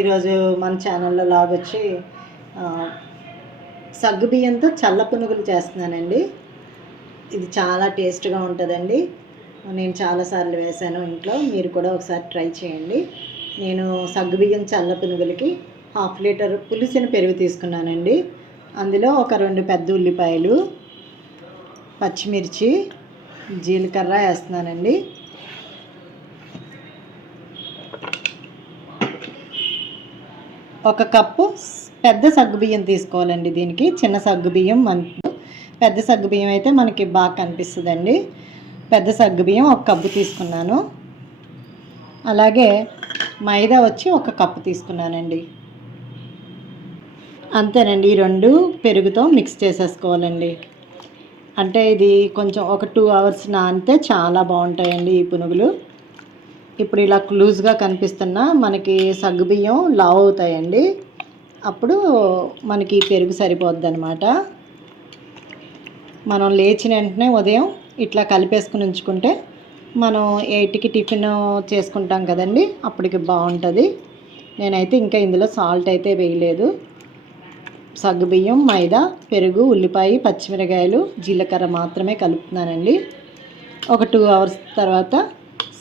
ఈరోజు మన ఛానల్లో లాగొచ్చి సగ్గుబియ్యంతో చల్ల పునుగులు చేస్తున్నానండి. ఇది చాలా టేస్ట్గా ఉంటుందండి. నేను చాలాసార్లు వేశాను ఇంట్లో, మీరు కూడా ఒకసారి ట్రై చేయండి. నేను సగ్గుబియ్యం చల్ల పునుగులకి 1/2 లీటర్ పులిసిన పెరుగు తీసుకున్నానండి. అందులో ఒక 2 పెద్ద ఉల్లిపాయలు, పచ్చిమిర్చి, జీలకర్ర వేస్తున్నానండి. ఒక కప్పు పెద్ద సగ్గుబియ్యం తీసుకోవాలండి. దీనికి చిన్న సగ్గుబియ్యం పెద్ద సగ్గుబియ్యం అయితే మనకి బాగా కనిపిస్తుందండి. పెద్ద సగ్గుబియ్యం 1 కప్పు తీసుకున్నాను. అలాగే మైదా వచ్చి 1 కప్పు తీసుకున్నానండి. అంతేనండి. ఈ 2 పెరుగుతో మిక్స్ చేసేసుకోవాలండి. అంటే ఇది కొంచెం ఒక 2 అవర్స్ నానితే చాలా బాగుంటాయండి ఈ పునుగులు. ఇప్పుడు ఇలా లూజ్గా కనిపిస్తున్నా మనకి సగ్గుబియ్యం లావ్ అవుతాయండి. అప్పుడు మనకి పెరుగు సరిపోద్ది అనమాట. మనం లేచిన వెంటనే ఉదయం ఇట్లా కలిపేసుకుని ఉంచుకుంటే మనం 8కి టిఫిన్ చేసుకుంటాం కదండి, అప్పటికి బాగుంటుంది. నేనైతే ఇంకా ఇందులో సాల్ట్ అయితే వేయలేదు. సగ్గుబియ్యం, మైదా, పెరుగు, ఉల్లిపాయ, పచ్చిమిరకాయలు, జీలకర్ర మాత్రమే కలుపుతున్నానండి. ఒక 2 అవర్స్ తర్వాత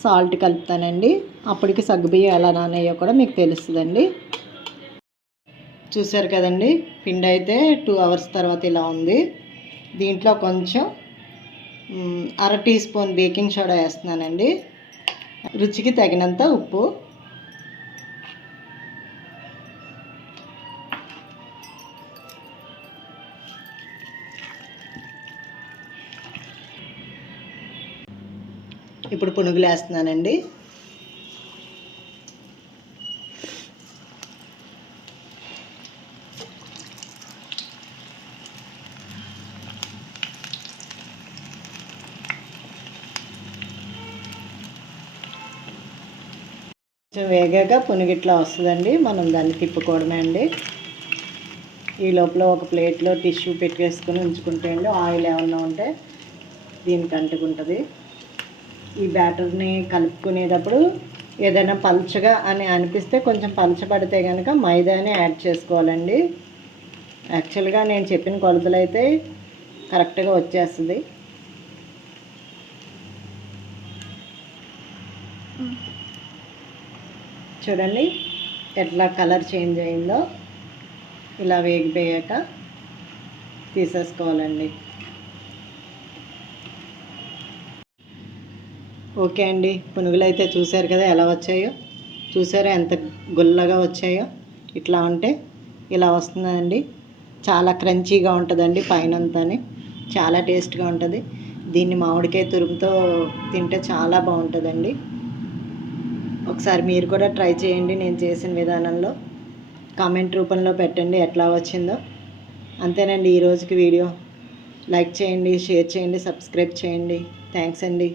సాల్ట్ కలుపుతానండి. అప్పటికి సగ్గుబియ్యం ఎలా నానయ్యో కూడా మీకు తెలుస్తుందండి. చూసారు కదండి, పిండి అయితే 2 అవర్స్ తర్వాత ఇలా ఉంది. దీంట్లో కొంచెం 1/2 టీ స్పూన్ బేకింగ్ సోడా వేస్తున్నానండి. రుచికి తగినంత ఉప్పు, ఇప్పుడు పునుగులు వేస్తున్నానండి. కొంచెం వేగాక పునుగిట్లా వస్తుందండి. మనం దాన్ని తిప్పుకోవడమే అండి. ఈ లోపల ఒక ప్లేట్లో టిష్యూ పెట్టేసుకొని ఉంచుకుంటే అండి ఆయిల్ ఏమన్నా ఉంటే దీనికి అంటుకుంటుంది. ఈ బ్యాటర్ని కలుపుకునేటప్పుడు ఏదైనా పలుచగా అని అనిపిస్తే కొంచెం పలుచబడితే కనుక మైదానే యాడ్ చేసుకోవాలండి. యాక్చువల్గా నేను చెప్పిన కొలతలు అయితే కరెక్ట్గా వచ్చేస్తుంది. చూడండి ఎట్లా కలర్ చేంజ్ అయిందో. ఇలా వేగిపోయాక తీసేసుకోవాలండి. ఓకే అండి, పునుగులు అయితే చూసారు కదా ఎలా వచ్చాయో. చూసారా ఎంత గుల్లగా వచ్చాయో. ఇట్లా ఉంటే ఇలా వస్తుందండి. చాలా క్రంచీగా ఉంటుందండి పైనంతానే. చాలా టేస్ట్గా ఉంటుంది. దీన్ని మామిడికాయ తురుముతో తింటే చాలా బాగుంటుందండి. ఒకసారి మీరు కూడా ట్రై చేయండి. నేను చేసిన విధానంలో కామెంట్ రూపంలో పెట్టండి ఎట్లా వచ్చిందో. అంతేనండి ఈరోజుకి వీడియో. లైక్ చేయండి, షేర్ చేయండి, సబ్స్క్రైబ్ చేయండి. థ్యాంక్స్ అండి.